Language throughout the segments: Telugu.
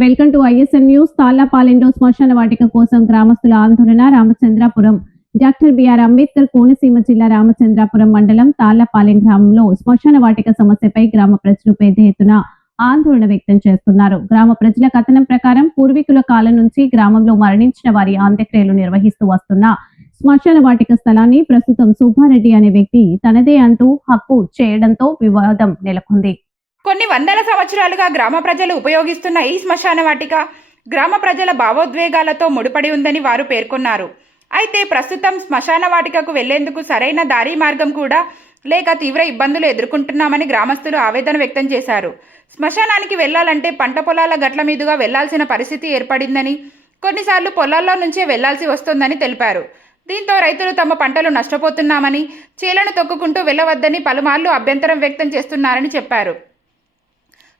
Welcome to ISN news. తాళ్లపాలెంలో శ్మశాన వాటిక కోసం గ్రామస్తుల ఆందోళన. రామచంద్రాపురం డాక్టర్ బిఆర్ అంబేద్కర్ కోనసీమ జిల్లా రామచంద్రాపురం మండలం తాళ్లపాలెం గ్రామంలో శ్మశాన వాటిక సమస్యపై గ్రామ ప్రజలు పెద్ద ఎత్తున ఆందోళన వ్యక్తం చేస్తున్నారు. గ్రామ ప్రజల కథనం ప్రకారం పూర్వీకుల కాలం నుంచి గ్రామంలో మరణించిన వారి అంత్యక్రియలు నిర్వహిస్తూ వస్తున్న శ్మశాన వాటిక స్థలాన్ని ప్రస్తుతం సుబ్బారెడ్డి అనే వ్యక్తి తనదే అంటూ హక్కు చేయడంతో వివాదం నెలకొంది. కొన్ని వందల సంవత్సరాలుగా గ్రామ ప్రజలు ఉపయోగిస్తున్న ఈ శ్మశాన వాటిక గ్రామ ప్రజల భావోద్వేగాలతో ముడిపడి ఉందని వారు పేర్కొన్నారు. అయితే ప్రస్తుతం శ్మశాన వాటికకు వెళ్లేందుకు సరైన దారి మార్గం కూడా లేక తీవ్ర ఇబ్బందులు ఎదుర్కొంటున్నామని గ్రామస్తులు ఆవేదన వ్యక్తం చేశారు. శ్మశానానికి వెళ్లాలంటే పంట పొలాల గట్ల మీదుగా వెళ్లాల్సిన పరిస్థితి ఏర్పడిందని, కొన్నిసార్లు పొలాల్లో నుంచే వెళ్లాల్సి వస్తోందని తెలిపారు. దీంతో రైతులు తమ పంటలు నష్టపోతున్నామని, చేలను తొక్కుకుంటూ వెళ్లవద్దని పలుమార్లు అభ్యంతరం వ్యక్తం చేస్తున్నారని చెప్పారు.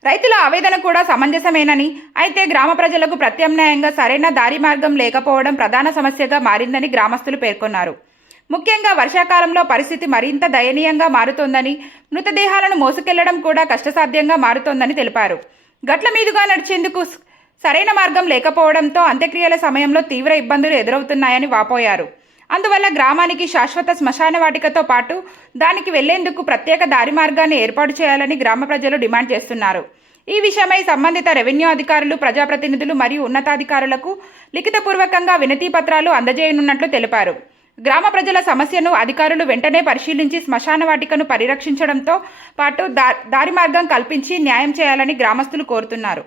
రైతుల ఆవేదన కూడా సమంజసమేనని, అయితే గ్రామ ప్రజలకు ప్రత్యామ్నాయంగా సరైన దారి మార్గం లేకపోవడం ప్రధాన సమస్యగా మారిందని గ్రామస్తులు పేర్కొన్నారు. ముఖ్యంగా వర్షాకాలంలో పరిస్థితి మరింత దయనీయంగా మారుతోందని, మృతదేహాలను మోసుకెళ్లడం కూడా కష్టసాధ్యంగా మారుతోందని తెలిపారు. గట్ల మీదుగా నడిచేందుకు సరైన మార్గం లేకపోవడంతో అంత్యక్రియల సమయంలో తీవ్ర ఇబ్బందులు ఎదురవుతున్నాయని వాపోయారు. అందువల్ల గ్రామానికి శాశ్వత శ్మశాన వాటికతో పాటు దానికి వెళ్లేందుకు ప్రత్యేక దారి మార్గాన్ని ఏర్పాటు చేయాలని గ్రామ ప్రజలు డిమాండ్ చేస్తున్నారు. ఈ విషయమై సంబంధిత రెవెన్యూ అధికారులు, ప్రజాప్రతినిధులు మరియు ఉన్నతాధికారులకు లిఖితపూర్వకంగా వినతి పత్రాలు అందజేయనున్నట్లు తెలిపారు. గ్రామ ప్రజల సమస్యను అధికారులు వెంటనే పరిశీలించి శ్మశాన వాటికను పరిరక్షించడంతో పాటు దారి మార్గం కల్పించి న్యాయం చేయాలని గ్రామస్తులు కోరుతున్నారు.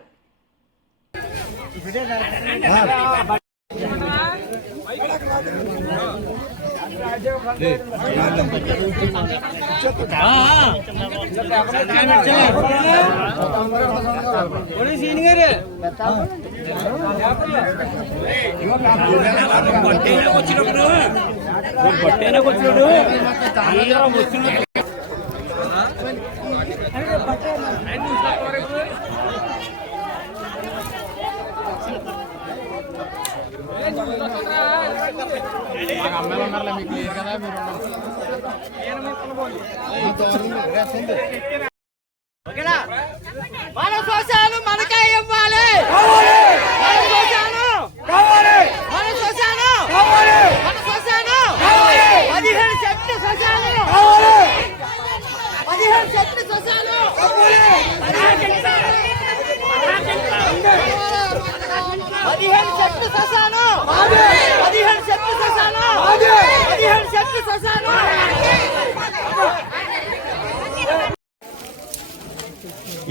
మన శ్మశానం మనకే ఇవ్వాలి.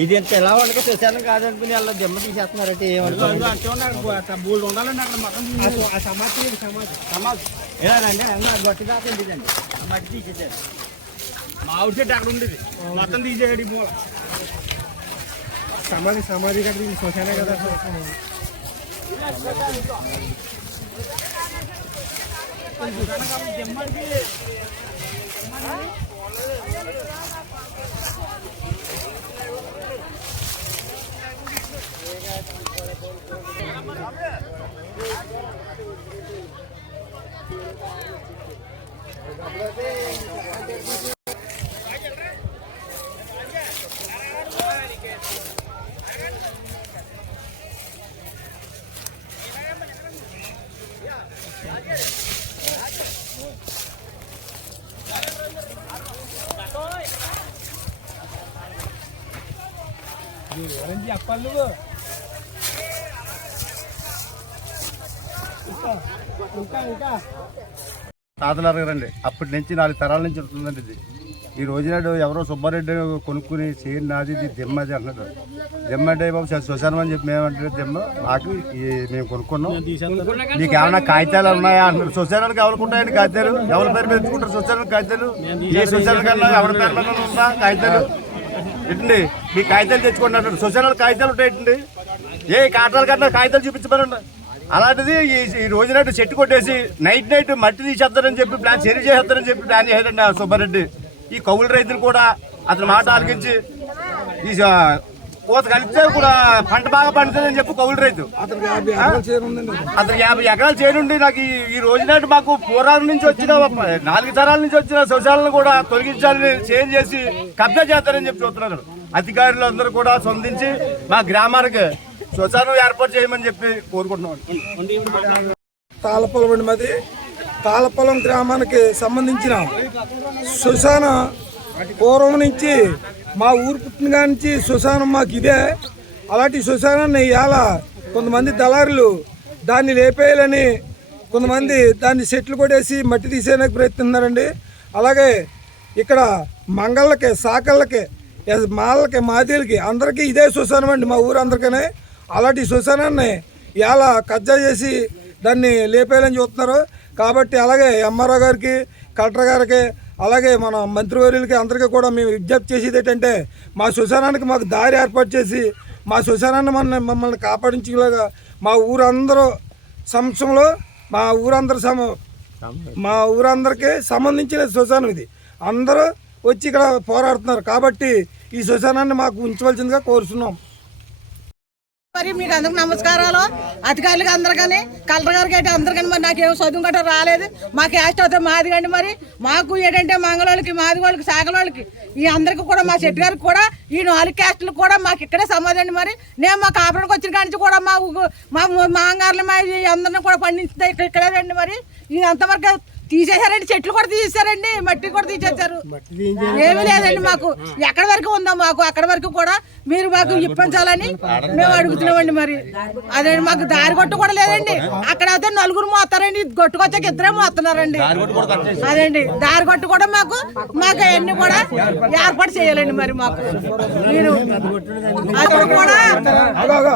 ఇది ఎంత ఎలా వండుకో చూసాను కాదనుకుని అలా జమ్మ తీసేస్తున్నారంటే ఏమనుకోండి గట్టి కాకండి మట్టి తీసేసారు. మా ఊరి చెట్టు అక్కడ ఉండేది మొత్తం తీసేయడి సమాధి కదా శ్మశానే కదా. చెప్పాలి నువ్వు తాతలారు కదండి, అప్పటి నుంచి 4 తరాల నుంచి ఉంటుందండి ఇది. ఈ రోజునాడు ఎవరో సుబ్బారెడ్డి కొనుక్కుని చేయని నాది ఇది దిమ్మది అంటున్నాడు. దిమ్మ అంటే బాబు శ్మశానం అని చెప్పి మేమంటే దిమ్మ మాకు మేము కొనుక్కున్నాం, నీకు ఏమైనా కాగితాలు ఉన్నాయా అంటున్నారు. శ్మశానానికి ఎవరుకుంటాయండి కాగితాలు? ఎవరి పేరు మీద తెచ్చుకుంటారు శ్మశానానికి కాగితాలు? ఏ శ్మశానం కన్నా ఎవరి పేరు మీద ఉన్నా కాగితాలు ఏంటండి? మీ కాగితాలు తెచ్చుకోండి అంటారు. శ్మశానాలు కాగితాలు ఉంటాయండి? ఏ కాటాల కన్నా కాగితాలు చూపించమనండి. అలాంటిది ఈ రోజునాడు చెట్టు కొట్టేసి నైట్ మట్టి తీసేస్తారని చెప్పి ప్లాన్ చర్య చేస్తారని చెప్పి ప్లాన్ చేశాడండి ఆ సుబ్బారెడ్డి. ఈ కౌలు రైతులు కూడా అతని మాట ఆలకించి ఈ కోత కలిపితే కూడా పంట బాగా పండుతుందని చెప్పి కౌలు రైతు అతనికి 50 ఎకరాలు చేరుండి నాకు ఈ రోజునాటి మాకు పూర్వాల నుంచి వచ్చిన 4 తరాల నుంచి వచ్చిన శౌచాలను కూడా తొలగించాలని చేంజ్ చేసి కబ్జా చేస్తారని చెప్పి చూస్తున్నారు. అధికారులు అందరూ కూడా స్పందించి మా గ్రామానికి శ్మశానం ఏర్పాటు చేయమని చెప్పి కోరుకుంటున్నాం. తాళపొలం మాది. తాళపొలం గ్రామానికి సంబంధించిన శ్మశాన పూర్వం నుంచి మా ఊరు పుట్టిన నుంచి శ్మశానం మాకు ఇదే. అలాంటి శ్మశానాన్ని ఇవాళ కొంతమంది దళారులు దాన్ని లేపేయాలని కొంతమంది దాన్ని సెట్లు కొట్టేసి మట్టి తీసేయడానికి ప్రయత్నిస్తున్నారండి. అలాగే ఇక్కడ మంగళ్ళకి, సాకళ్ళకి, మాలకి, మాదీలకి అందరికీ ఇదే శ్మశానం అండి మా ఊరు అందరికీ. అలాంటి శ్మశానాన్ని ఇవాళ కబ్జా చేసి దాన్ని లేపేయాలని చూస్తున్నారు. కాబట్టి అలాగే ఎంఆర్ఓ గారికి, కలెక్టర్ గారికి, అలాగే మన మంత్రివర్యులకి అందరికీ కూడా మేము విజ్ఞప్తి చేసేది ఏంటంటే మా శ్మశానానికి మాకు దారి ఏర్పాటు చేసి మా శ్మశానాన్ని మమ్మల్ని కాపాడించేలాగా మా ఊరందరూ సంవత్సరంలో మా ఊరందరికీ సంబంధించిన శ్మశానం ఇది. అందరూ వచ్చి ఇక్కడ పోరాడుతున్నారు. కాబట్టి ఈ శ్మశానాన్ని మాకు ఉంచవలసిందిగా కోరుతున్నాం. మరి మీకు అందరికి నమస్కారాలు. అధికారులకు అందరికీ, కలెక్టర్ గారికి అయితే అందరికీ. మరి నాకేమో చదువు గట్రా రాలేదు. మా క్యాస్ట్ అవుతుంది మాది కండి. మరి మాకు ఏంటంటే మంగళోళ్ళకి, మాదిగోళ్ళకి, సాగలోళ్ళకి ఈ అందరికీ కూడా మా చెట్టు గారికి కూడా ఈ 4 క్యాస్టులకు కూడా మాకు ఇక్కడే సమాధండి. మరి నేను మా కాపురానికి వచ్చిన కాడి నుంచి కూడా మా అంగారులు మా అందరిని కూడా పండించింది ఇక్కడేనండి. మరి ఇది అంతవరకు తీసేశారండి, చెట్లు కూడా తీసేశారండి, మట్టి కూడా తీసేశారు. ఏమీ లేదండి మాకు. ఎక్కడి వరకు ఉందో మాకు అక్కడి వరకు కూడా మీరు మాకు ఇప్పించాలని మేము అడుగుతున్నామండి. మరి అదే మాకు దారి కొట్టు కూడా లేదండి. అక్కడ అయితే 4 మోస్తారండి, కొట్టుకొచ్చాక 2 మోస్తున్నారండి. అదండి దారి కొట్టు కూడా మాకు అవన్నీ కూడా ఏర్పాటు చేయాలండి. మరి మాకు మీరు అక్కడ కూడా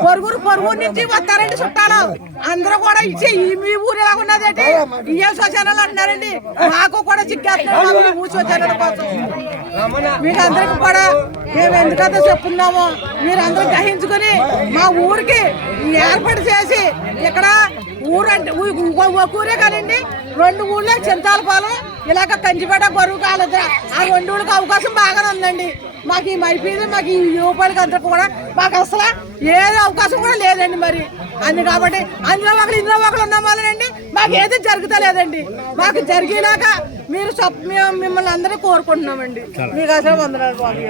పొరుగు నుంచి వస్తారండి చుట్టాలు అందరూ కూడా ఇచ్చి మీ ఊరు ఎలా ఉన్నదంటే ఏ శ్మశానాలు అంటున్నారండి. మాకు కూడా చిక్కేస్తున్నారు ఊరు శ్మశానాల కోసం. మీకు అందరికి కూడా మేము ఎందుకంటే చెప్తున్నామో మీరు అందరూ గ్రహించుకుని మా ఊరికి ఏర్పాటు చేసి ఇక్కడ ఊరు అంటే ఒక ఊరే కానండి 2 ఊళ్ళో చింతాలపాలెం, ఇలాగ కంచిపేట, బరువు కాలేద ఆ 2 ఊళ్ళకి అవకాశం బాగానే ఉందండి. మాకు ఈ మైపీది మాకు ఈ యువకులకి అందరికి కూడా మాకు అసలు ఏదో అవకాశం కూడా లేదండి. మరి అందు కాబట్టి ఇందులో ఒకరు ఉన్న వాళ్ళనండి మాకు ఏది జరుగుతలేదండి. మాకు జరిగేలాగా మీరు మిమ్మల్ని అందరినీ కోరుకుంటున్నామండి. మీకు అసలు వందనాలు బాబు.